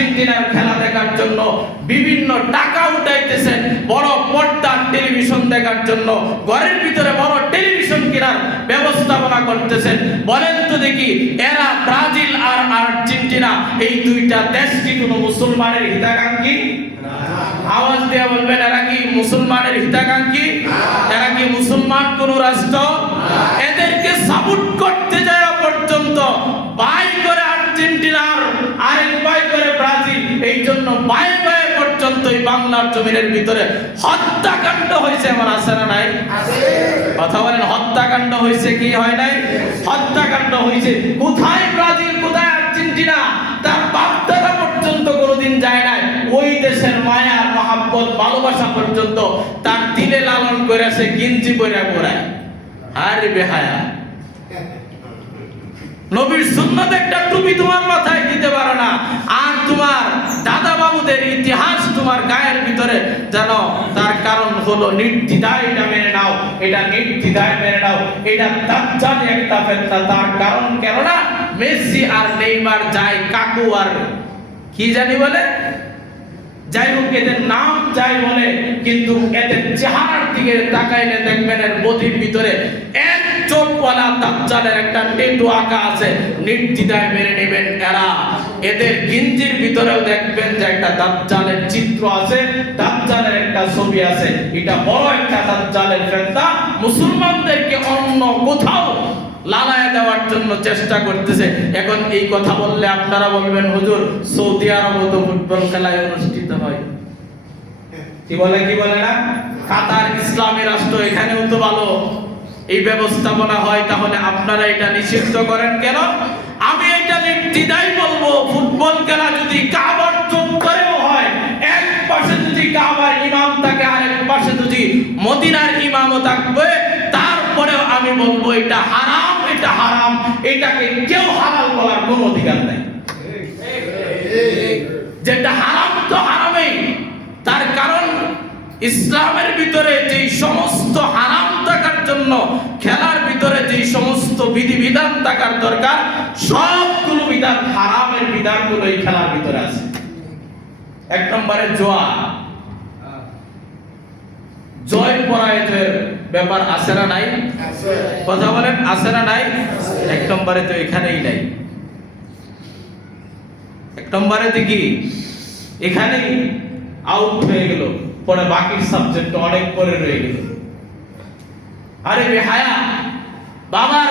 আর্জেন্টিনার খেলা দেখার জন্য বিভিন্ন টাকা উঠাইতেছেন, বড় পর্দার টেলিভিশন দেখার জন্য ঘরের ভিতরে বড় টেলিভিশন কেনার ব্যবস্থাপনা করতেছেন। বলেন তো দেখি, এরা ব্রাজিল আর আর্জেন্টিনা এই দুইটা দেশ কি কোনো মুসলমানের হিতাকাঙ্ক্ষী? আওয়াজ দিয়ে বলবেন, এরা কি মুসলমানের হিতাকাঙ্ক্ষী? এরা কি মুসলমান কোন রাষ্ট্র? এদেরকে সাপোর্ট করতে যাওয়া পর্যন্ত বাই করে আর্জেন্টিনার আরেক বাই করে ব্রাজিল, এই জন্য বাই বাই পর্যন্ত এই বাংলার জমিনের ভিতরে হত্যাকাণ্ড হয়েছে। আমার আছে না নাই? কথা বলেন, হত্যাকাণ্ড হয়েছে কি হয় নাই? হত্যাকাণ্ড হয়েছে। কোথায় ব্রাজিল, কোথায় আর্জেন্টিনা? তার বাপদাদা পর্যন্ত কোনোদিন যায় নাই। ওই দেশের মায়া, মহাব্বত, ভালোবাসা পর্যন্ত তার দিলে লালন করে সে গিঞ্জি পরে পড়ায়। আরে বেহায়া, নবীর সুন্নাত একটা টুপি তোমার মাথায় দিতে পারো না, আর তোমার দাদা বাবুদের ইতিহাস তোমার গায়ের ভিতরে জানো। তার কারণ হলো নির্দ্বিধায় এটা মেনে নাও, এটা নির্দ্বিধায় মেনে নাও, এটা দাজ্জালি একটা ফেতনা। তার কারণ কেননা মেসি আর নেইমার যায় কাকু আর কি জানি বলে, যাই হোক এদের নাম যাই বলে, কিন্তু এদের চেহারার দিকে তাকাইলে দেখবেন এর বডির ভিতরে এক চোখওয়ালা দাজ্জালের একটা টেটু আঁকা আছে। নির্দ্বিধায় মেনে নেবেন এরা। এদের গিঞ্জির ভিতরেও দেখবেন যে একটা দাজ্জালের চিত্র আছে, দাজ্জালের একটা ছবি আছে। এটা বড় একটা দাজ্জালের ফেতনা। মুসলমানদেরকে অন্য কোথাও লালায় দেওয়ার জন্য চেষ্টা করতেছে। এখন এই কথা বললে আপনারা বলবেন, হুজুর সৌদি আরবে তো ফুটবল খেলা অনুষ্ঠিত হয়, কি বলে কি বলে না? কাতার ইসলামী রাষ্ট্র, এখানেও তো ভালো এই ব্যবস্থাপনা হয়, তাহলে আপনারা এটা নিষিদ্ধ করেন কেন? আমি এটা নির্দ্বিধায় বলবো, ফুটবল খেলা যদি কাবার চত্বরেও হয়, এক পাশে যদি কাবার ইমাম থাকে, আরেক পাশে যদি মদিনার ইমামও থাকবে, তারপরেও আমি বলবো এটা হারাম, এটা হারাম। এটাকে কেউ হালাল বলার কোনো অধিকার নাই। যেটা হারাম তো হারামই। তার কারণ ইসলামের ভিতরে যেই সমস্ত হারাম থাকার জন্য খেলার ভিতরে যেই সমস্ত বিধিবিধান থাকার দরকার, সবগুলো বিধান, হারামের বিধানগুলো এই খেলার ভিতরে আছে। এক নম্বরে জোয়া, জয় পরাজয়ের ব্যাপার আছে না নাই? কথা বলেন, আছে না নাই? এক নম্বরে তো এখানেই নাই। এক নম্বরে কি এখানেই আউট হয়ে গেল, পরে বাকি সাবজেক্ট অনেক পরে রয়ে গেল। আরে বেহায়া, বাবার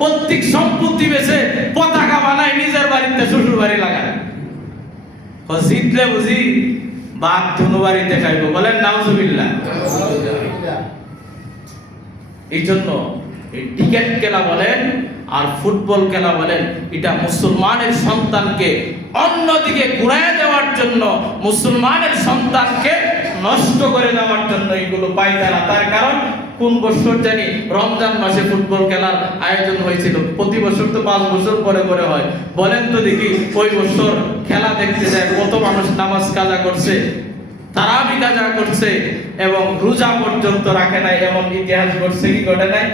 পৈতৃক সম্পত্তি বেচে পতাকা বানায় নিজের বাড়িতে শ্বশুর বাড়ি লাগায়। জিতলে বুঝি বাপ ধনু বাড়িতে খাইব, বলেন নাউজুবিল্লাহ। এই জন্য এই ক্রিকেট খেলা বলেন আর ফুটবল খেলা বলেন, এটা মুসলমানের সন্তানকে অন্যদিকে ঘুরাইয়া দেওয়ার জন্য, মুসলমানের সন্তানকে নষ্ট করে দেওয়ার জন্য এগুলো পায়তারা। তার কারণ কোন বছর জানি রমজান মাসে ফুটবল খেলার আয়োজন হয়েছিল, প্রতি বছর তো 5 বছর পরে পরে হয়। বলেন তো দেখি, ওই বছর খেলা দেখতে যায় কত মানুষ নামাজ কাজা করছে, তারাবি কাজা করছে এবং রোজা পর্যন্ত রাখে নাই, এমন ইতিহাস ঘটছে কি ঘটে নাই?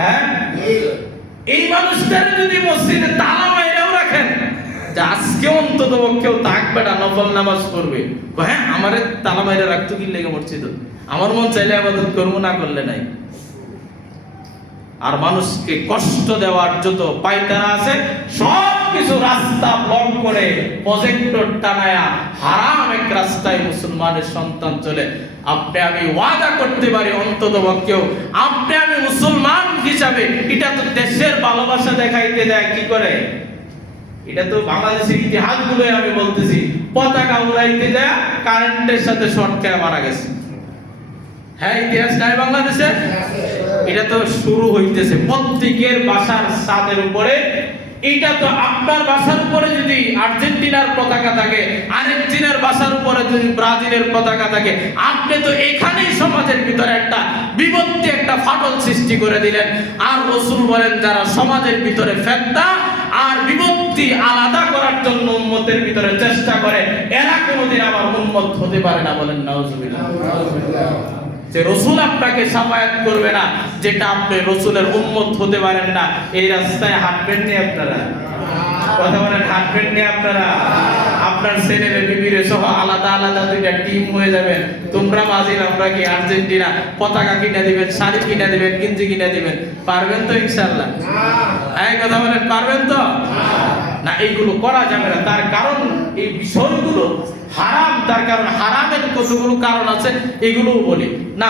হ্যাঁ, এই মানুষদের যদি মসজিদে তালা মাইরাও রাখেন যে আজকে অন্তত কেউ থাকবে না, নফল নামাজ পড়বে, হ্যাঁ আমারে তালা মাইরা রাখতো কি লেগে মসজিদ, আমার মন চাইলে ইবাদত করব, না করলে নাই। আর মানুষকে কষ্ট দেওয়ার যত পায়তারা আছে সব কিছু রাস্তা ব্লক করে প্রজেক্টর টানায়া হারাম এক রাস্তায় মুসলমানের সন্তান চলে। আপনি আমি ওয়াদা করতে পারি, অন্তত পক্ষেও আপনি আমি মুসলমান হিসাবে, এটা তো দেশের ভালোবাসা দেখাইতে যায় কি করে? এটা তো বাংলাদেশের ইতিহাসগুলো আমি বলতেছি, পতাকা উড়াইতে যায় কারেন্টের সাথে শর্ট খেয়ে মারা গেছে। হ্যাঁ, ইতিহাস নাই বাংলাদেশে? এটা তো শুরু হইতেছে প্রত্যেকের বাসার ছাদের উপরে। এটা তো আপনার বাসার উপরে যদি আর্জেন্টিনার পতাকা থাকে, আরেকজনের বাসার উপরে যদি ব্রাজিলের পতাকা থাকে, আপনি তো এখানেই সমাজের ভিতরে একটা বিভক্তি, একটা ফাটল সৃষ্টি করে দিলেন। আর রাসূল বলেন, যারা সমাজের ভিতরে ফিতনা আর বিভক্তি আলাদা করার জন্য উম্মতের ভিতরে চেষ্টা করে, এরা কোনোদিন আমার উম্মত হতে পারে না। বলেন নাউজুবিল্লাহ। যে রাসূল আপনাকে শাফায়াত করবে না, যেটা আপনি রাসূলের উম্মত হতে পারেন না, এই রাস্তায় হাঁটবেন না আপনারা? কথা বলেন, হাঁটবেন না আপনারা? আপনার ছেলের বিবিরে সহ আলাদা আলাদা দুইটা টিম হয়ে যাবেন, তোমরা ব্রাজিল আমরা কি আর্জেন্টিনা, পতাকা কিনে দিবেন, শাড়ি কিনে দিবেন, গেঞ্জি কিনে দিবেন, পারবেন তো ইনশাআল্লাহ? এই কথা বলেন, পারবেন তো? না, এইগুলো করা যাবে না। তার কারণ এই বিষয়গুলো হারাম, তার কারণ হারামের কতগুলো কারণ আছে, এগুলোও বলি না।